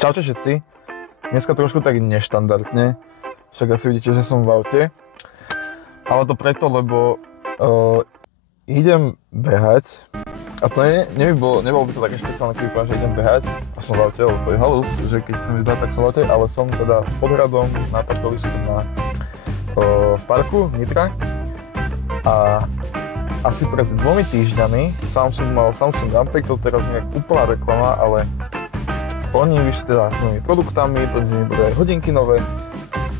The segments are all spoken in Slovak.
Čaute všetci, dneska trošku tak neštandardne, však asi vidíte, že som v aute. Ale to preto, lebo idem behať a to nebolo by to také špeciálne, keď poviem, že idem behať a som v aute, lebo to je halus, že keď chcem behať, tak som v aute, ale som teda pod hradom na parkovisku v parku v Nitre a asi pred 2 týždňami Samsung mal Samsung Unpacked, to teraz nejak úplná reklama, ale oni vyšli teda s novými produktami, medzi nimi boli aj hodinky nové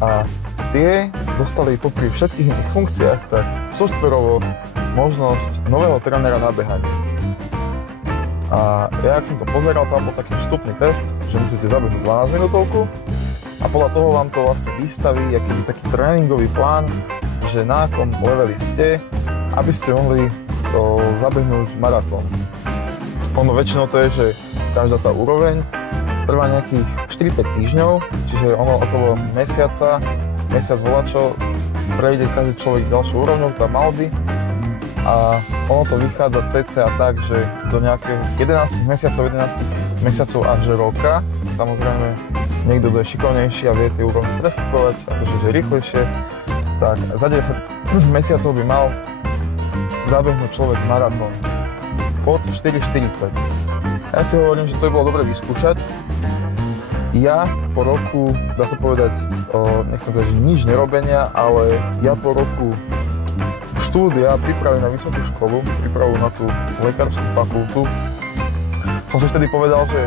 a tie dostali popri všetkých iných funkciách tak softverovo možnosť nového trénera na behanie. A ja, ak som to pozeral, tam bol taký vstupný test, že musíte zabehnúť 12 minútovku a podľa toho vám to vlastne vystaví akýby taký tréningový plán, že na akom leveli ste, aby ste mohli zabehnúť maratón. Ono väčšinou to je, že každá tá úroveň trvá nejakých 4-5 týždňov, čiže ono okolo mesiac volačo prejde každý človek ďalšou úrovňou, tá mal by. A ono to vychádza cca tak, že do nejakých 11 mesiacov až roka, samozrejme niekto bude šikovnejší a vie tie úrovne prestupovať, akože že rýchlejšie, tak za 90 mesiacov by mal zabehnúť človek maratón pod 4:40. Ja si hovorím, že to by bolo dobre vyskúšať. Ja po roku, dá sa povedať, nechcem povedať, že nič nerobenia, ale ja po roku štúdia, prípravy na vysokú školu, prípravu na tú lekárskú fakultu, som si vtedy povedal, že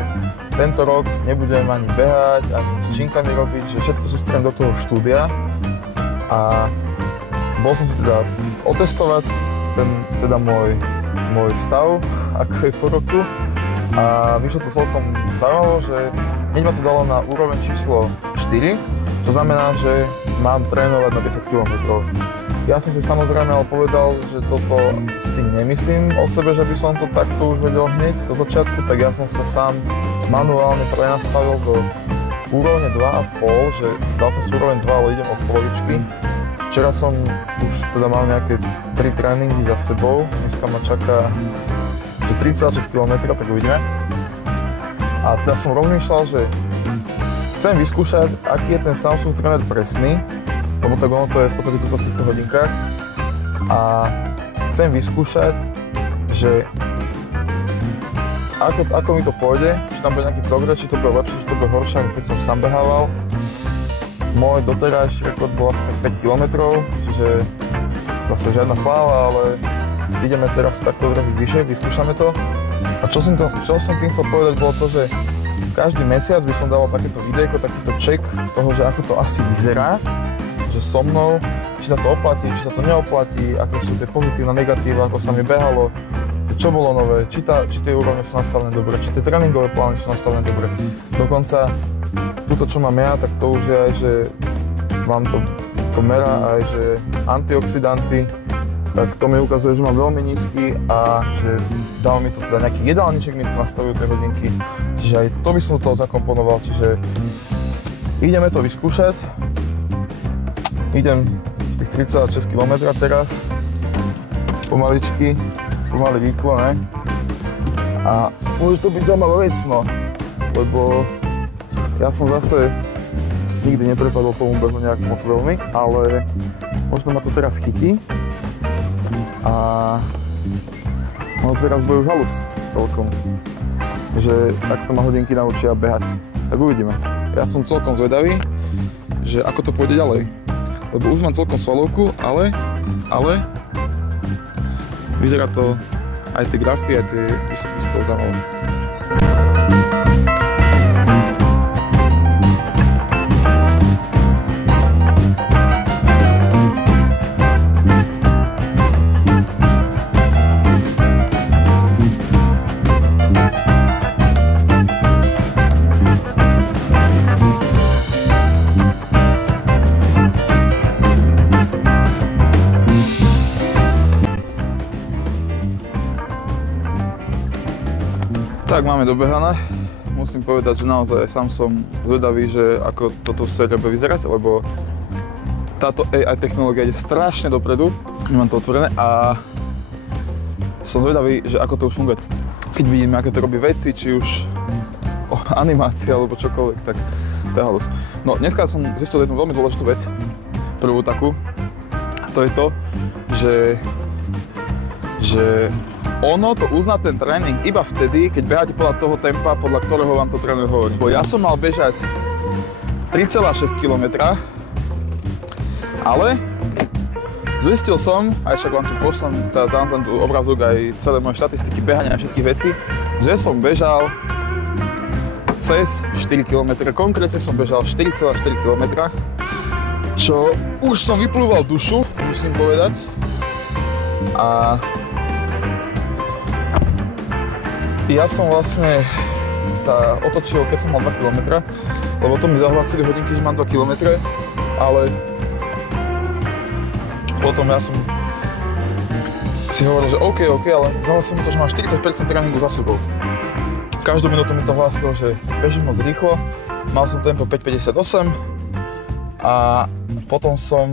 tento rok nebudem ani behať, ani s činkami robiť, že všetko sústredím do toho štúdia a bol som si teda otestovať teda môj stav, ako je po roku a vyšlo to celkom zaujímavé, že hneď ma to dalo na úroveň číslo 4, to znamená, že mám trénovať na 10 km. Ja som si samozrejme ale povedal, že toto si nemyslím o sebe, že by som to takto už vedel hneď do začiatku, tak ja som sa sám manuálne prenastavil do úrovne 2,5, že dal som si úroveň 2, ale idem od polovičky. Včera som už teda mal nejaké 3 tréningy za sebou, dneska ma čaká 36 km, tak uvidíme. A teda som rozmýšľal, že chcem vyskúšať, aký je ten Samsung tréner presný, lebo tak ono to je v podstate toto v týchto hodinkách. A chcem vyskúšať, že ako mi to pôjde, či tam bude nejaký progres, či to bude lepšie, či to bude horšie, ako keď som sám behával. Môj doterajší rekord bol asi tak 5 km, čiže zase žiadna sláva, ale ideme teraz takto odraziť vyššie, vyskúšame to. A čo som tým chcel povedať, bolo to, že každý mesiac by som dával takéto videjko, takýto check toho, že ako to asi vyzerá, že so mnou, či sa to oplatí, či sa to neoplatí, aké sú tie pozitívne, negatíva, ako sa mi behalo, čo bolo nové, či tie úrovne sú nastavené dobre, či tie tréningové plány sú nastavené dobre. Dokonca túto, čo mám ja, tak to už je aj, že vám to merá aj, že antioxidanty, tak to mi ukazuje, že mám veľmi nízky a že dal mi to teda nejaký jedálniček, mi to nastavujú tie hodinky, čiže aj to by som do toho zakomponoval, čiže ideme to vyskúšať. Idem tých 36 km teraz, pomaly rýchlo, ne? A môže to byť zaujímavá vec, no, lebo ja som zase nikdy neprepadol tomu behu nejak moc veľmi, ale možno ma to teraz chytí a no teraz bude už halus celkom, že takto ma hodinky naučia behať, tak uvidíme. Ja som celkom zvedavý, že ako to pôjde ďalej, lebo už mám celkom svalovku, ale vyzerá to aj tie grafy, aj tie výsledky z toho zaujímavé. Tak, máme dobehané. Musím povedať, že naozaj sám som zvedavý, že ako toto séria bude vyzerať, lebo táto AI technológia ide strašne dopredu. Nemám to otvorené a som zvedavý, že ako to už funguje. Keď vidím, aké to robí veci, či už animácie alebo čokoľvek, tak to je halus. No dneska som zistil jednu veľmi dôležitú vec, prvú takú, a to je to, že ono to uzná ten tréning iba vtedy, keď beháte podľa toho tempa, podľa ktorého vám to tréner hovorí. Bo ja som mal bežať 3,6 km, ale zistil som, aj však vám tu pošlem, dám tam tu obrazok aj celé moje štatistiky behania a všetkých vecí, že som bežal cez 4 km, konkrétne som bežal 4,4 km, čo už som vyplúval dušu, musím povedať. A ja som vlastne sa otočil, keď som mal 2 km, lebo to mi zahlasili hodinky, že mám 2 km, ale potom ja som si hovoril, že OK, ale zahlasilo mi to, že mám 40% tréningu za sebou. Každú minútu mi to hlasilo, že bežím moc rýchlo, mal som tempo 5,58 a potom som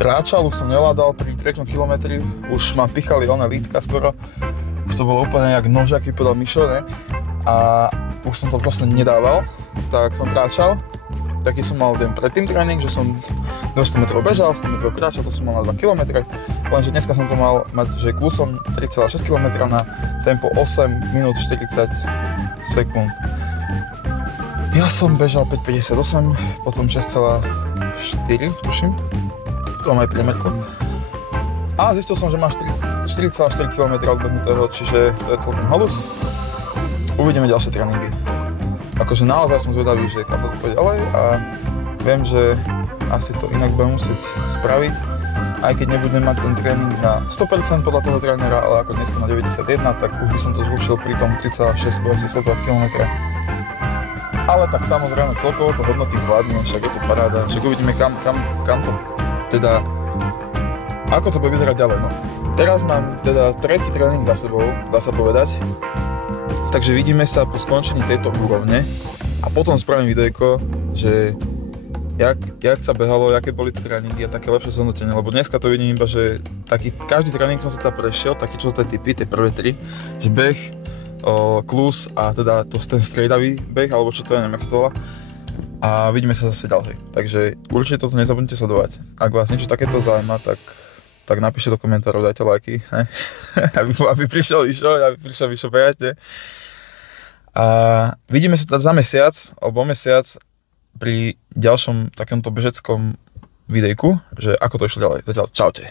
kráčal, už som nevládal pri 3. kilometri, už ma pichali lítka skoro. Už to bolo úplne jak nožiaky podľa Mišo, ne? A už som to proste nedával, tak som kráčal. Taký som mal deň predtým tréning, že som 200 metrov bežal, 100 metrov kráčal, to som mal na 2 km. Lenže dneska som to mal mať, že klusom 3,6 km na tempo 8 minút 40 sekúnd. Ja som bežal 5,58, potom 6,4, tuším. To mám aj priemerku. A zistil som, že mám 4,4 km odbehnutého, čiže to je celkom halus. Uvidíme ďalšie tréningy. Akože naozaj som zvedavý, že kam to pôjde ďalej a viem, že asi to inak budem musieť spraviť. Aj keď nebudem mať ten tréning na 100% podľa toho trénera, ale ako dneska na 91, tak už by som to zrušil pri tom 3,6 km. Ale tak samozrejme celkovo to hodnotím kladne, však je to paráda. Však uvidíme kam to teda, ako to bude vyzerať ďalej. No. Teraz mám teda tretí tréning za sebou, dá sa povedať. Takže vidíme sa po skončení tejto úrovne a potom spravím videjko, že jak sa behalo, aké boli tie tréningy a také lepšie zhodnotenie, lebo dneska to vidím iba, že každý tréning som sa tam prešiel, taký čo sú tie typy, tie prvé 3, že beh, klus a teda ten striedavý beh, alebo čo to je, neviem jak sa to volá. A vidíme sa zase ďalej. Takže určite toto nezabudnite sledovať. Ak vás niečo takéto zaujíma, tak napíšte do komentárov, dajte lajky, aby prišiel Mišo behať. A vidíme sa teda za mesiac, alebo mesiac pri ďalšom takomto bežeckom videjku, že ako to išlo ďalej. Zatiaľ čaute.